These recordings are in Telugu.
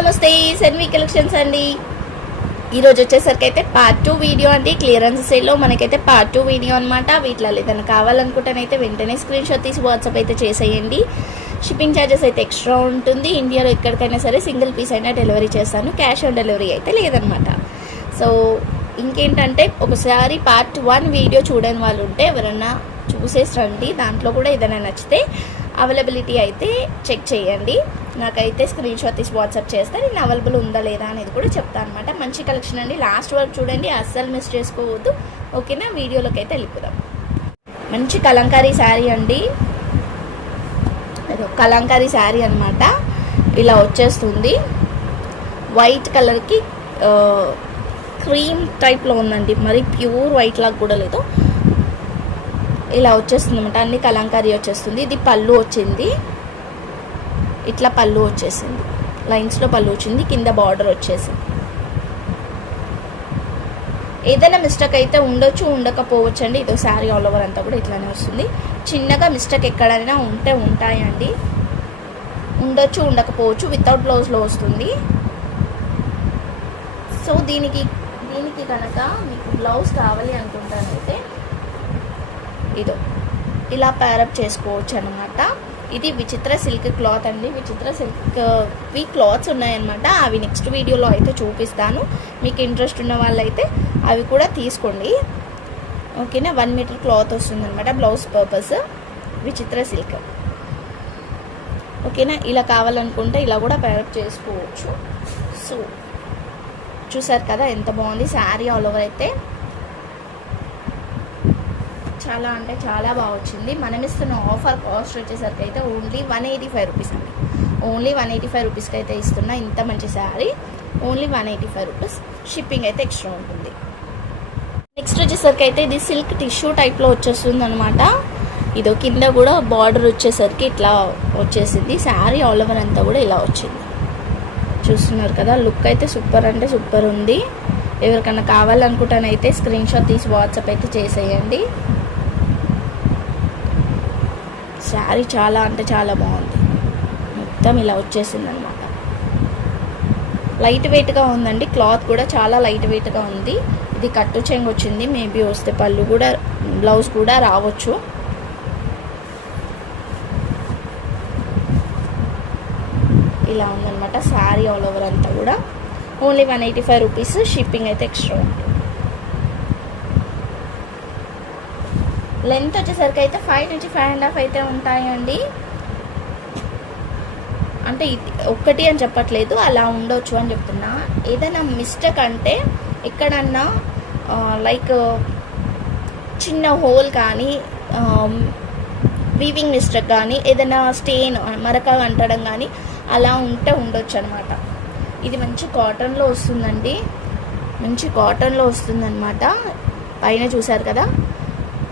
నమస్తే సెన్వి కలెక్షన్స్ అండి. ఈరోజు వచ్చేసరికి అయితే పార్ట్ టూ వీడియో అండి. క్లియరెన్స్ సేల్లో మనకైతే పార్ట్ టూ వీడియో అనమాట వీటిలో ఏదైనా కావాలనుకుంటేనైతే వెంటనే స్క్రీన్ షాట్ తీసి వాట్సాప్ అయితే చేసేయండి. షిప్పింగ్ ఛార్జెస్ అయితే ఎక్స్ట్రా ఉంటుంది. ఇండియాలో ఎక్కడికైనా సరే సింగిల్ పీస్ అయినా డెలివరీ చేస్తాను. క్యాష్ ఆన్ డెలివరీ అయితే లేదనమాట సో ఇంకేంటంటే ఒకసారి పార్ట్ వన్ వీడియో చూడని వాళ్ళు ఉంటే ఎవరన్నా చూసేసి రండి. దాంట్లో కూడా ఏదైనా నచ్చితే అవైలబిలిటీ అయితే చెక్ చేయండి. నాకైతే స్క్రీన్ షాట్ తీసి వాట్సాప్ చేస్తే నేను అవైలబుల్ ఉందా లేదా అనేది కూడా చెప్తాను అనమాట మంచి కలెక్షన్ అండి. లాస్ట్ వరకు చూడండి. అస్సలు మిస్ చేసుకోవద్దు. ఓకేనా వీడియోలోకి అయితే వెళ్ళిపోదాం. మంచి కలంకారీ శారీ అండి. కలంకారీ శారీ అనమాట ఇలా వచ్చేస్తుంది. వైట్ కలర్కి క్రీమ్ టైప్లో ఉందండి. మరి ప్యూర్ వైట్ లాగా కూడా లేదు. ఇలా వచ్చేస్తుంది అనమాట అన్ని కలంకారీ వచ్చేస్తుంది. ఇది పళ్ళు వచ్చింది. ఇట్లా పళ్ళు వచ్చేసింది. లైన్స్లో పళ్ళు వచ్చింది. కింద బార్డర్ వచ్చేసింది. ఏదైనా మిస్టేక్ అయితే ఉండొచ్చు ఉండకపోవచ్చు అండి ఇదో శారీ ఆల్ ఓవర్ అంతా కూడా ఇట్లానే వస్తుంది. చిన్నగా మిస్టేక్ ఎక్కడైనా ఉంటే ఉంటాయండి. ఉండొచ్చు ఉండకపోవచ్చు. వితౌట్ బ్లౌజ్లో వస్తుంది. సో దీనికి దీనికి కనుక మీకు బ్లౌజ్ కావాలి అనుకుంటానైతే ఇదో. ఇలా ప్యారప్ చేసుకోవచ్చు అనమాట ఇది విచిత్ర సిల్క్ క్లాత్ అండి. విచిత్ర సిల్క్వి క్లాత్స్ ఉన్నాయన్నమాట. అవి నెక్స్ట్ వీడియోలో అయితే చూపిస్తాను. మీకు ఇంట్రెస్ట్ ఉన్న వాళ్ళైతే అవి కూడా తీసుకోండి. ఓకేనా వన్ మీటర్ క్లాత్ వస్తుంది అనమాట బ్లౌజ్ పర్పస్ విచిత్ర సిల్క్ ఓకేనా ఇలా కావాలనుకుంటే ఇలా కూడా ప్యారప్ చేసుకోవచ్చు. సో చూసారు కదా? ఎంత బాగుంది? శారీ ఆల్ ఓవర్ అయితే. చాలా అంటే చాలా బాగా వచ్చింది. మనం ఇస్తున్న ఆఫర్ కాస్ట్ వచ్చేసరికి అయితే only one eighty five rupees అండి. ఓన్లీ వన్ ఎయిటీ ఫైవ్ రూపీస్కి అయితే ఇస్తున్నా ఇంత మంచి sari only one eighty five rupees shipping అయితే ఎక్స్ట్రా ఉంటుంది. నెక్స్ట్ వచ్చేసరికి అయితే ఇది సిల్క్ టిష్యూ టైప్లో వచ్చేస్తుంది అనమాట ఇదో కింద కూడా బార్డర్ వచ్చేసరికి ఇట్లా వచ్చేసింది. శారీ ఆల్ ఓవర్ అంతా కూడా ఇలా వచ్చింది. చూస్తున్నారు కదా లుక్ అయితే సూపర్ అంటే సూపర్ ఉంది. ఎవరికైనా కావాలనుకుంటానైతే స్క్రీన్ షాట్ తీసి వాట్సాప్ అయితే చేసేయండి. శారీ చాలా అంటే చాలా బాగుంది. మొత్తం ఇలా వచ్చేసింది అనమాట లైట్ వెయిట్గా ఉందండి. క్లాత్ కూడా చాలా లైట్ వెయిట్గా ఉంది. ఇది కట్టు చెంగు వచ్చింది. మేబీ వస్తే పళ్ళు కూడా బ్లౌజ్ కూడా రావచ్చు. ఇలా ఉందన్నమాట శారీ ఆల్ ఓవర్ అంతా కూడా. Only one eighty five rupees shipping అయితే ఎక్స్ట్రా ఉంటుంది. లెంత్ వచ్చేసరికి అయితే ఫైవ్ నుంచి ఫైవ్ అండ్ హాఫ్ అయితే ఉంటాయండి. అంటే ఒక్కటి అని చెప్పట్లేదు అలా ఉండొచ్చు అని చెప్తున్నా. ఏదైనా మిస్టేక్ అంటే ఎక్కడన్నా లైక్ చిన్న హోల్ కానీ వీవింగ్ మిస్టేక్ కానీ ఏదైనా స్టెయిన్ మరక అంటడం కానీ అలా ఉంటే ఉండొచ్చు అనమాట ఇది మంచి కాటన్లో వస్తుందండి. మంచి కాటన్లో వస్తుందన్నమాట. పైన చూసారు కదా?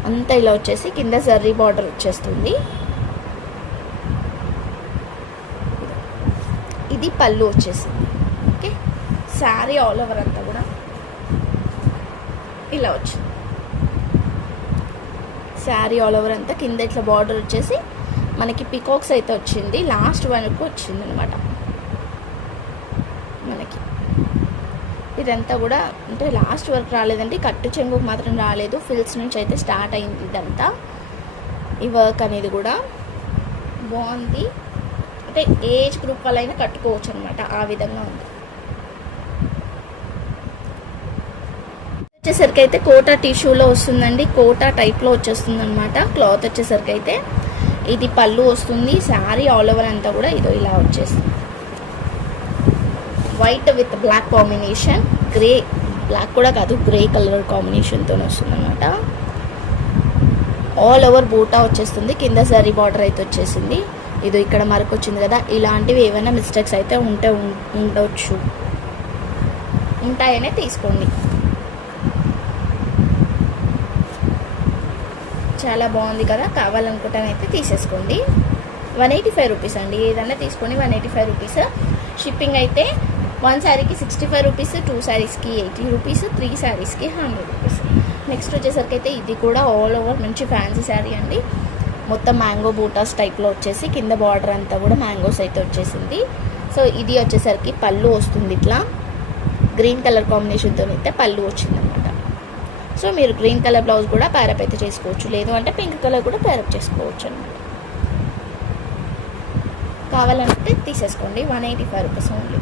అంతా ఇలా వచ్చేసి కింద జర్రీ బార్డర్ వచ్చేస్తుంది. ఇది పళ్ళు వచ్చేసింది. ఓకే? శారీ ఆల్ ఓవర్ అంతా కూడా ఇలా వచ్చింది. శారీ ఆల్ ఓవర్ అంతా కింద ఇట్లా బార్డర్ వచ్చేసి మనకి పికాక్స్ అయితే వచ్చింది. లాస్ట్ వరకు వచ్చింది అనమాట మనకి ఇదంతా కూడా అంటే లాస్ట్ వరకు రాలేదండి. కట్టు చెంగుకు మాత్రం రాలేదు. ఫిల్స్ నుంచి అయితే స్టార్ట్ అయింది ఇదంతా. ఈ వర్క్ అనేది కూడా బాగుంది. అంటే ఏజ్ గ్రూప్ వాళ్ళైనా కట్టుకోవచ్చు అనమాట ఆ విధంగా ఉంది. వచ్చేసరికి అయితే కోటా టిష్యూలో వస్తుందండి. కోటా టైప్లో వచ్చేస్తుంది అనమాట క్లాత్ వచ్చేసరికి అయితే ఇది పళ్ళు వస్తుంది. శారీ ఆల్ ఓవర్ అంతా కూడా ఇదో ఇలా వచ్చేస్తుంది. White with black combination grey black కూడా కాదు గ్రే కలర్ కాంబినేషన్తో వస్తుంది అనమాట ఆల్ ఓవర్ బూటా వచ్చేస్తుంది కింద సరీ బార్డర్ అయితే వచ్చేసింది. ఇది ఇక్కడ మరకు వచ్చింది కదా ఇలాంటివి ఏమైనా మిస్టేక్స్ అయితే ఉంటే ఉండవచ్చు ఉంటాయనే తీసుకోండి. చాలా బాగుంది కదా కావాలనుకుంటానైతే తీసేసుకోండి. వన్ ఎయిటీ ఫైవ్ రూపీస్ అండి ఏదైనా తీసుకోండి one eighty five rupees. Shipping అయితే వన్ శారీకి సిక్స్టీ ఫైవ్ రూపీస్ టూ శారీస్కి ఎయిటీ రూపీస్ త్రీ శారీస్కి హండ్రెడ్ రూపీస్ నెక్స్ట్ వచ్చేసరికి అయితే ఇది కూడా ఆల్ ఓవర్ మంచి ఫ్యాన్సీ శారీ అండి. మొత్తం మ్యాంగో బూటాస్ టైప్లో వచ్చేసి కింద బార్డర్ అంతా కూడా మ్యాంగోస్ అయితే వచ్చేసింది. సో ఇది వచ్చేసరికి పళ్ళు వస్తుంది ఇట్లా. గ్రీన్ కలర్ కాంబినేషన్తో అయితే పళ్ళు వచ్చిందనమాట సో మీరు గ్రీన్ కలర్ బ్లౌజ్ కూడా ప్యారప్ అయితే చేసుకోవచ్చు. లేదు అంటే పింక్ కలర్ కూడా ప్యారప్ చేసుకోవచ్చు అనమాట కావాలంటే తీసేసుకోండి. One eighty five rupees only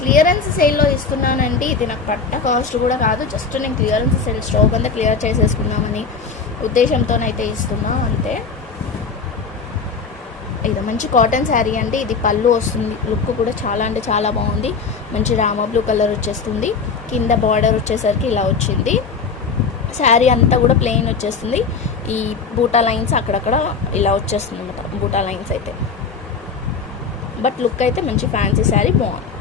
clearance సేల్లో ఇస్తున్నానండి. ఇది నాకు పట్ట కాస్ట్ కూడా కాదు. జస్ట్ నేను క్లియరెన్స్ సేల్ స్టాక్ అంతా క్లియర్ చేసేసుకుందామని ఉద్దేశంతోనైతే ఇస్తున్నా. అంతే. ఇది మంచి కాటన్ శారీ అండి. ఇది పళ్ళు వస్తుంది. లుక్ కూడా చాలా అంటే చాలా బాగుంది. మంచి రామ బ్లూ కలర్ వచ్చేస్తుంది. కింద బార్డర్ వచ్చేసరికి ఇలా వచ్చింది. శారీ అంతా కూడా ప్లెయిన్ వచ్చేస్తుంది. ఈ బూటా లైన్స్ అక్కడక్కడ ఇలా వచ్చేస్తుంది అనమాట బూటా లైన్స్ అయితే. బట్ లుక్ అయితే మంచి ఫ్యాన్సీ శారీ బాగుంది.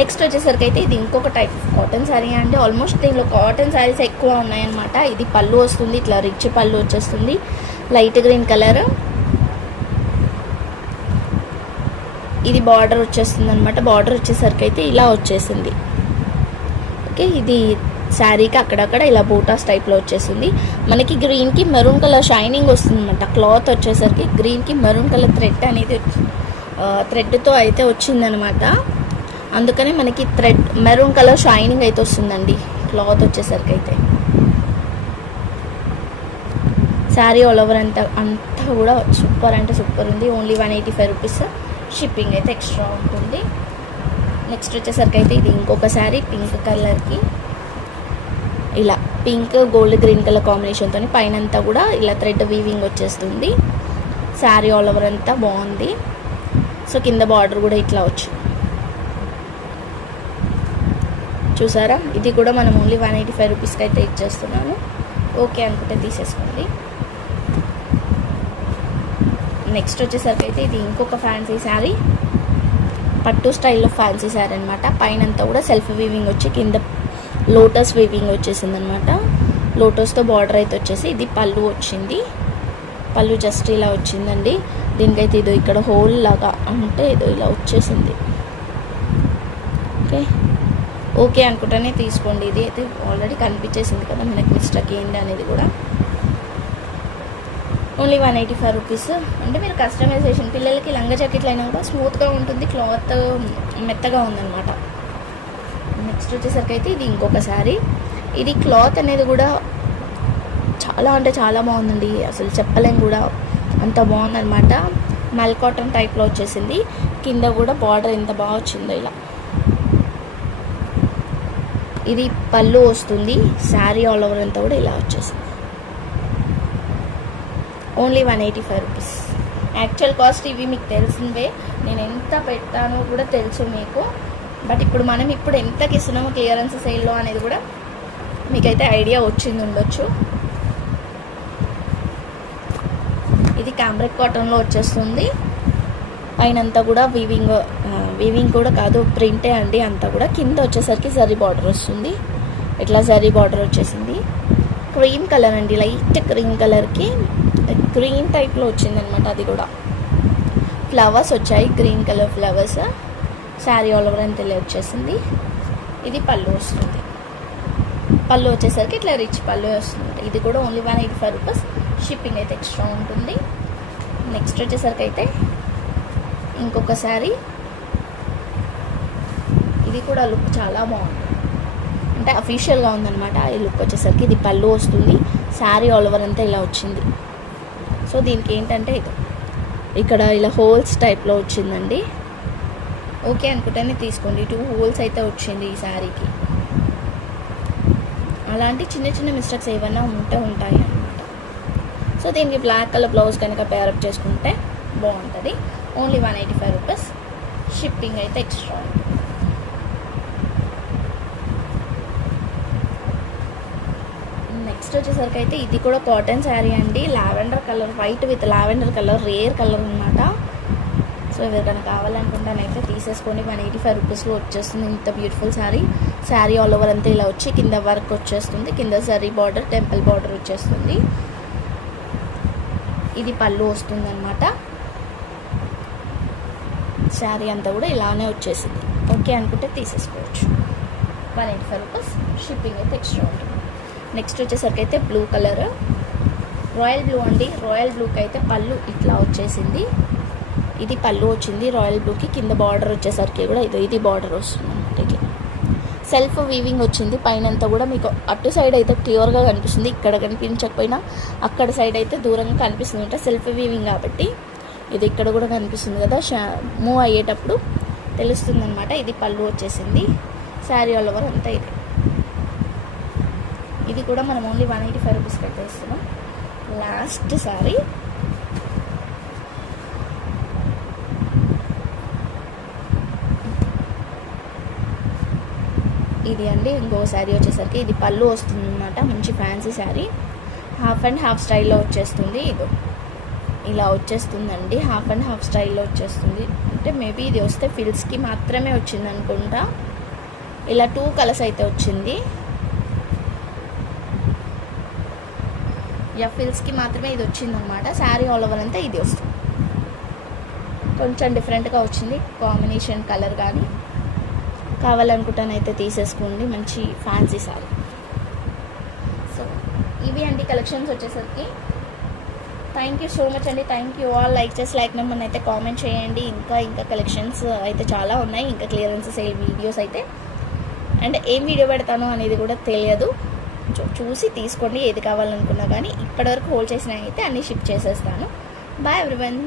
నెక్స్ట్ వచ్చేసరికి అయితే ఇది ఇంకొక టైప్ ఆఫ్ కాటన్ శారీ అండి. ఆల్మోస్ట్ దీనిలో కాటన్ శారీస్ ఎక్కువ ఉన్నాయన్నమాట. ఇది పళ్ళు వస్తుంది ఇట్లా రిచ్ పళ్ళు వచ్చేస్తుంది. లైట్ గ్రీన్ కలర్ ఇది బార్డర్ వచ్చేస్తుంది అనమాట బార్డర్ వచ్చేసరికి అయితే ఇలా వచ్చేసింది. ఓకే ఇది శారీకి అక్కడక్కడ ఇలా బూటాస్ టైప్లో వచ్చేసింది. మనకి గ్రీన్కి మెరూన్ కలర్ షైనింగ్ వస్తుంది అనమాట క్లాత్ వచ్చేసరికి గ్రీన్కి మెరూన్ కలర్ థ్రెడ్ అనేది థ్రెడ్తో అయితే వచ్చిందనమాట అందుకని మనకి థ్రెడ్ మెరూన్ కలర్ షైనింగ్ అయితే వస్తుందండి. క్లాత్ వచ్చేసరికి అయితే. శారీ ఆల్ ఓవర్ అంతా అంతా కూడా సూపర్ అంటే సూపర్ ఉంది. Only one eighty five rupees shipping అయితే ఎక్స్ట్రా ఉంటుంది. నెక్స్ట్ వచ్చేసరికి అయితే ఇది ఇంకొక శారీ పింక్ కలర్కి ఇలా పింక్ గోల్డ్ గ్రీన్ కలర్ కాంబినేషన్తో పైన అంతా కూడా ఇలా థ్రెడ్ వీవింగ్ వచ్చేస్తుంది. శారీ ఆల్ ఓవర్ అంతా బాగుంది. సో కింద బార్డర్ కూడా ఇట్లా వచ్చింది చూసారా? ఇది కూడా మనం ఓన్లీ వన్ ఎయిటీ ఫైవ్ రూపీస్కి అయితే ఇచ్చేస్తున్నాను ఓకే అనుకుంటే తీసేసుకోండి. నెక్స్ట్ వచ్చేసరికి అయితే ఇది ఇంకొక ఫ్యాన్సీ శారీ పట్టు స్టైల్లో ఫ్యాన్సీ శారీ అనమాట పైన అంతా కూడా సెల్ఫ్ వీవింగ్ వచ్చి కింద లోటస్ వీవింగ్ వచ్చేసింది అనమాట లోటస్తో బార్డర్ అయితే వచ్చేసి ఇది పళ్ళు వచ్చింది. పళ్ళు జస్ట్ ఇలా వచ్చిందండి. దీనికైతే ఇది ఇక్కడ హోల్ లాగా అంటే ఇదో ఇలా వచ్చేసింది. ఓకే ఓకే అనుకుంటేనే తీసుకోండి. ఇది అయితే ఆల్రెడీ కనిపించేసింది కదా మనకి మిస్టేక్ ఏంటి అనేది కూడా. Only one eighty five rupees అంటే మీరు కస్టమైజేషన్ పిల్లలకి లంగా జాకెట్లు అయినా కూడా స్మూత్గా ఉంటుంది క్లాత్ మెత్తగా ఉందన్నమాట. నెక్స్ట్ వచ్చేసరికి అయితే ఇది ఇంకొక శారీ ఇది క్లాత్ అనేది కూడా చాలా అంటే చాలా బాగుందండి. అసలు చెప్పలేం కూడా. అంత బాగుందన్నమాట. మల్ కాటన్ టైప్లో వచ్చేసింది. కింద కూడా బార్డర్ ఎంత బాగా వచ్చిందో ఇలా. ఇది పళ్ళు వస్తుంది శారీ ఆల్ ఓవర్ అంతా కూడా ఇలా వచ్చేసింది only one eighty five rupees actual cost ఇవి మీకు తెలిసిందే. నేను ఎంత పెట్టానో కూడా తెలుసు మీకు. బట్ ఇప్పుడు మనం ఇప్పుడు ఎంతకి ఇస్తున్నామో క్లియరెన్స్ సేల్లో అనేది కూడా మీకైతే ఐడియా వచ్చింది ఉండొచ్చు. ఇది క్యాంబ్రిక్ కాటన్లో వచ్చేస్తుంది. పైన అంతా కూడా వీవింగ్ వీవింగ్ కూడా కాదు ప్రింటే అండి అంతా కూడా. కింద వచ్చేసరికి జరీ బార్డర్ వస్తుంది. ఇట్లా జరీ బార్డర్ వచ్చేసింది? క్రీమ్ కలర్ అండి లైట్ క్రీమ్ కలర్కి గ్రీన్ టైప్లో వచ్చిందనమాట అది కూడా. ఫ్లవర్స్ వచ్చాయి green colour flowers sari all over అంతా వచ్చేసింది. ఇది పళ్ళు వస్తుంది. పళ్ళు వచ్చేసరికి ఇట్లా రిచ్ పళ్ళు వస్తుంది. ఇది కూడా only one eighty five rupees shipping అయితే ఎక్స్ట్రా ఉంటుంది. నెక్స్ట్ వచ్చేసరికి అయితే ఇంకొక శారీ ఇది కూడా లుక్ చాలా బాగుంది. అంటే అఫీషియల్గా ఉందన్నమాట. ఈ లుక్ వచ్చేసరికి ఇది పళ్ళు వస్తుంది. శారీ ఆల్ ఓవర్ అంతా ఇలా వచ్చింది. సో దీనికి ఏంటంటే ఇది. ఇక్కడ ఇలా హోల్స్ టైప్లో వచ్చిందండి. ఓకే అనుకుంటేనే తీసుకోండి. టూ హోల్స్ అయితే వచ్చింది ఈ శారీకి. అలాంటి చిన్న చిన్న మిస్టేక్స్ ఏమైనా ఉంటే ఉంటాయి అనమాట సో దీనికి బ్లాక్ కలర్ బ్లౌజ్ కనుక పేరప్ చేసుకుంటే బాగుంటుంది. Only one eighty five rupees. Shipping అయితే ఎక్స్ట్రా నెక్స్ట్ వచ్చేసరికి అయితే ఇది కూడా కాటన్ శారీ అండి. Lavender colour white with lavender colour rare colour అనమాట సో ఎవరికైనా కావాలనుకుంటానైతే తీసేసుకొని వన్ ఎయిటీ ఫైవ్ రూపీస్లో వచ్చేస్తుంది ఇంత beautiful sari sari all over అంతా ఇలా వచ్చి కింద వర్క్ వచ్చేస్తుంది. కింద జరీ బార్డర్ టెంపుల్ బార్డర్ వచ్చేస్తుంది. ఇది పళ్ళు వస్తుంది అనమాట శారీ అంతా కూడా ఇలానే వచ్చేసింది. ఓకే అనుకుంటే తీసేసుకోవచ్చు. One eighty five rupees shipping అయితే ఎక్స్ట్రా ఉంటుంది నెక్స్ట్ వచ్చేసరికి అయితే బ్లూ కలర్ రాయల్ బ్లూ అండి. రాయల్ బ్లూకి అయితే పళ్ళు ఇట్లా వచ్చేసింది. ఇది పళ్ళు వచ్చింది. రాయల్ బ్లూకి కింద బార్డర్ వచ్చేసరికి కూడా ఇది ఇది బార్డర్ వస్తుంది అనమాట ఇట్లా సెల్ఫ్ వీవింగ్ వచ్చింది. పైన అంతా కూడా మీకు అటు సైడ్ అయితే క్లియర్గా కనిపిస్తుంది. ఇక్కడ కనిపించకపోయినా అక్కడ సైడ్ అయితే దూరంగా కనిపిస్తుంది. అంటే సెల్ఫ్ వీవింగ్ కాబట్టి ఇది ఇక్కడ కూడా కనిపిస్తుంది కదా షా మూవ్ అయ్యేటప్పుడు తెలుస్తుంది ఇది పళ్ళు వచ్చేసింది. శారీ ఆల్ ఓవర్ అంతా ఇది. ఇది కూడా మనం only one eighty five rupees కట్టేస్తున్నాం. Last sari. ఇది అండి ఇంకో శారీ వచ్చేసరికి ఇది పళ్ళు వస్తుంది అనమాట మంచి fancy sari. Half and half స్టైల్లో వచ్చేస్తుంది ఇది. ఇలా వచ్చేస్తుందండి. హాఫ్ అండ్ హాఫ్ స్టైల్లో వచ్చేస్తుంది. అంటే మేబీ ఇది వస్తే ఫిల్స్కి మాత్రమే వచ్చింది అనుకుంటా. ఇలా టూ కలర్స్ అయితే వచ్చింది. యా ఫిల్స్కి మాత్రమే ఇది వచ్చింది అనమాట శారీ ఆల్ ఓవర్ అంతా ఇది వస్తుంది. కొంచెం డిఫరెంట్గా వచ్చింది. కాంబినేషన్ కలర్ కానీ కావాలనుకుంటానైతే తీసేసుకోండి. మంచి ఫ్యాన్సీ సారీ సో ఇవి అండి కలెక్షన్స్ వచ్చేసరికి. థ్యాంక్ యూ సో మచ్ అండి. థ్యాంక్ యూ ఆల్ లైక్ చేసి లైక్ నెంబర్ని అయితే కామెంట్ చేయండి. ఇంకా ఇంకా కలెక్షన్స్ అయితే చాలా ఉన్నాయి. ఇంకా క్లియరెన్స్ సేల్ వీడియోస్ అయితే. అండ్ ఏం వీడియో పెడతాను అనేది కూడా తెలియదు. చూసి తీసుకోండి. ఏది కావాలనుకున్నా కానీ ఇప్పటివరకు హోల్డ్ చేసిన అయితే అన్ని షిప్ చేసేస్తాను. Bye everyone